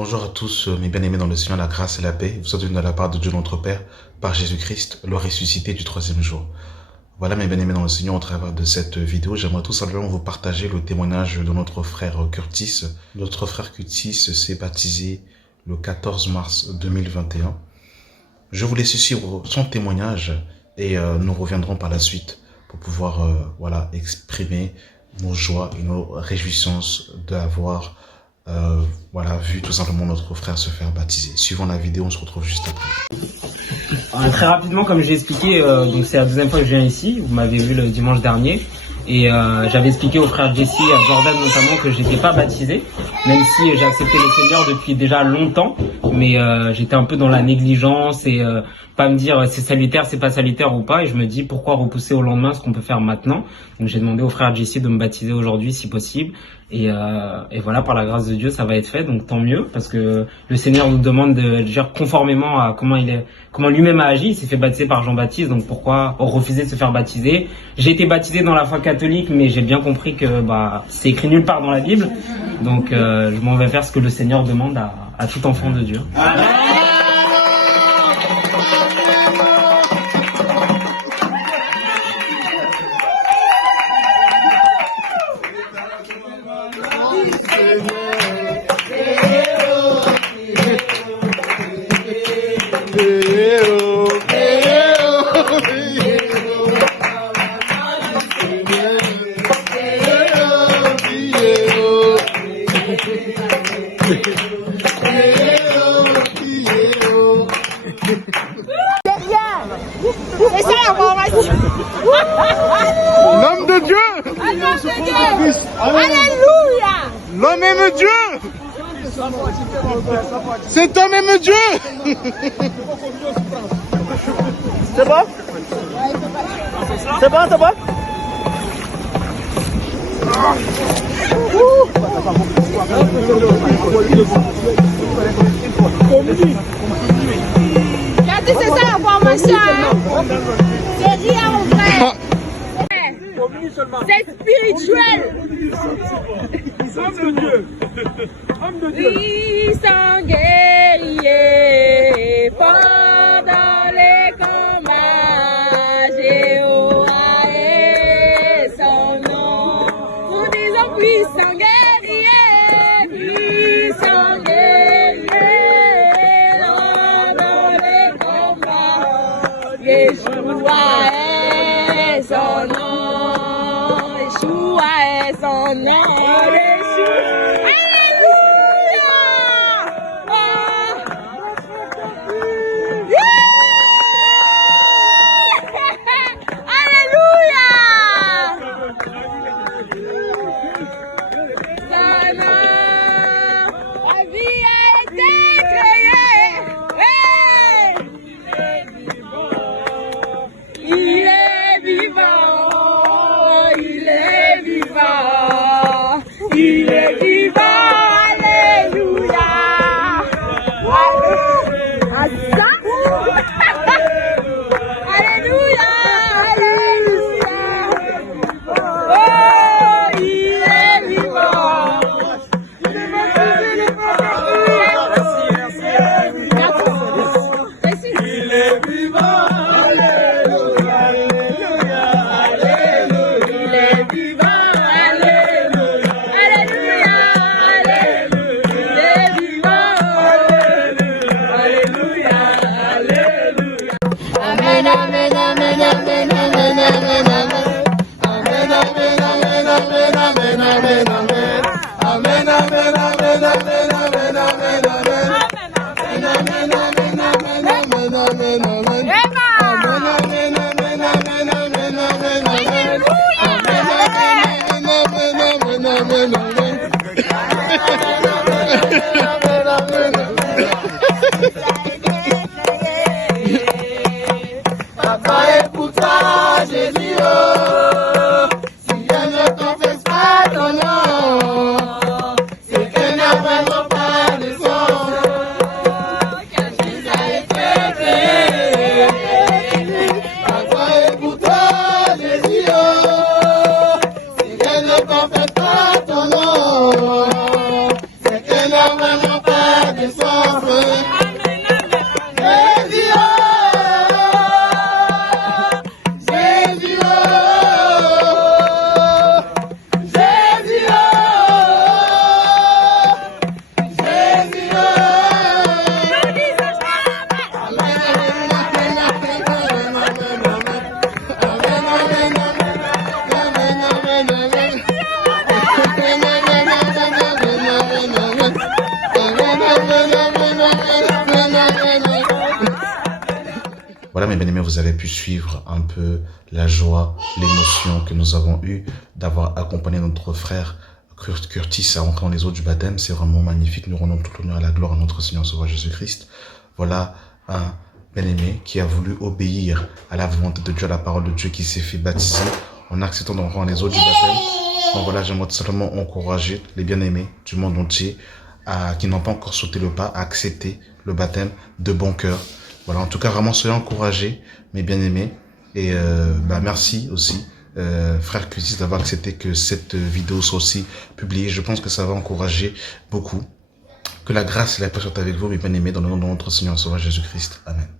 Bonjour à tous, mes bien-aimés dans le Seigneur, la grâce et la paix. Vous êtes venus de la part de Dieu notre Père, par Jésus-Christ, le ressuscité du troisième jour. Voilà mes bien-aimés dans le Seigneur, au travers de cette vidéo, j'aimerais tout simplement vous partager le témoignage de notre frère Curtis. Notre frère Curtis s'est baptisé le 14 mars 2021. Je vous laisse suivre son témoignage et nous reviendrons par la suite pour pouvoir exprimer nos joies et nos réjouissances d'avoir vu tout simplement notre frère se faire baptiser. Suivant la vidéo, on se retrouve juste après. Très rapidement, comme j'ai expliqué, donc c'est la deuxième fois que je viens ici. Vous m'avez vu le dimanche dernier. Et j'avais expliqué au frère Jesse, à Jordan notamment, que j'étais pas baptisé, même si j'ai accepté le Seigneur depuis déjà longtemps, mais j'étais un peu dans la négligence et pas me dire c'est salutaire, c'est pas salutaire ou pas, et je me dis pourquoi repousser au lendemain ce qu'on peut faire maintenant. Donc j'ai demandé au frère Jesse de me baptiser aujourd'hui si possible, et voilà, par la grâce de Dieu ça va être fait, donc tant mieux, parce que le Seigneur nous demande de dire conformément à comment lui-même a agi. Il s'est fait baptiser par Jean-Baptiste, donc pourquoi refuser de se faire baptiser? J'ai été baptisé dans la foi catholique, mais j'ai bien compris que c'est écrit nulle part dans la Bible, donc je m'en vais faire ce que le Seigneur demande à tout enfant de Dieu. Amen. C'est ça la formation. L'homme de Dieu. Alléluia. L'homme aime Dieu. Cet homme aime Dieu. C'est bon? C'est bon, c'est bon? Regardez, c'est ça la formation. J'ai dit à mon frère. C'est spirituel. Homme de Dieu. Homme de Dieu. Ils sont guerriers pendant les combats. Jéhovah est son nom. Nous disons puissants guerriers, puissants guerriers pendant les combats. Yeshua est son nom. Yeshua est son nom. Il est vivant, alléluia. Alléluia, alléluia. Oh, il est vivant. Il est vivant, alléluia, alléluia, alléluia. Il est vivant, alléluia. Amen, amen, amen, amen, amen, amen, amen. Amen, amen, amen, amen, amen, amen, amen. Amen, amen, amen, amen, amen, amen, amen. Amen, amen, amen, amen, amen, amen, amen. Amen, amen, amen, amen, amen, amen, amen. Amen, amen, amen, amen, Papa, écoute-toi, Jésus, oh. Si Dieu ne confesse pas ton nom, c'est qu'elle n'a vraiment pas de son. Car Jésus a été créé. Papa, écoute-toi, Jésus, oh. Si Dieu ne confesse pas ton nom, c'est qu'elle n'a vraiment pas frère de son frère. Voilà mes bien-aimés, vous avez pu suivre un peu la joie, l'émotion que nous avons eue d'avoir accompagné notre frère Curtis à entrer dans les eaux du baptême. C'est vraiment magnifique. Nous rendons tout l'honneur et la gloire à notre Seigneur Sauveur Jésus-Christ. Voilà un bien-aimé qui a voulu obéir à la volonté de Dieu, à la parole de Dieu, qui s'est fait baptiser en acceptant d'entrer dans les eaux du baptême. Donc voilà, j'aimerais tout simplement encourager les bien-aimés du monde entier qui n'ont pas encore sauté le pas à accepter le baptême de bon cœur. Voilà, en tout cas, vraiment, soyez encouragés, mes bien-aimés. Et merci aussi, frère Curtis, d'avoir accepté que cette vidéo soit aussi publiée. Je pense que ça va encourager beaucoup. Que la grâce et la paix soient avec vous, mes bien-aimés, dans le nom de notre Seigneur Sauveur Jésus-Christ. Amen.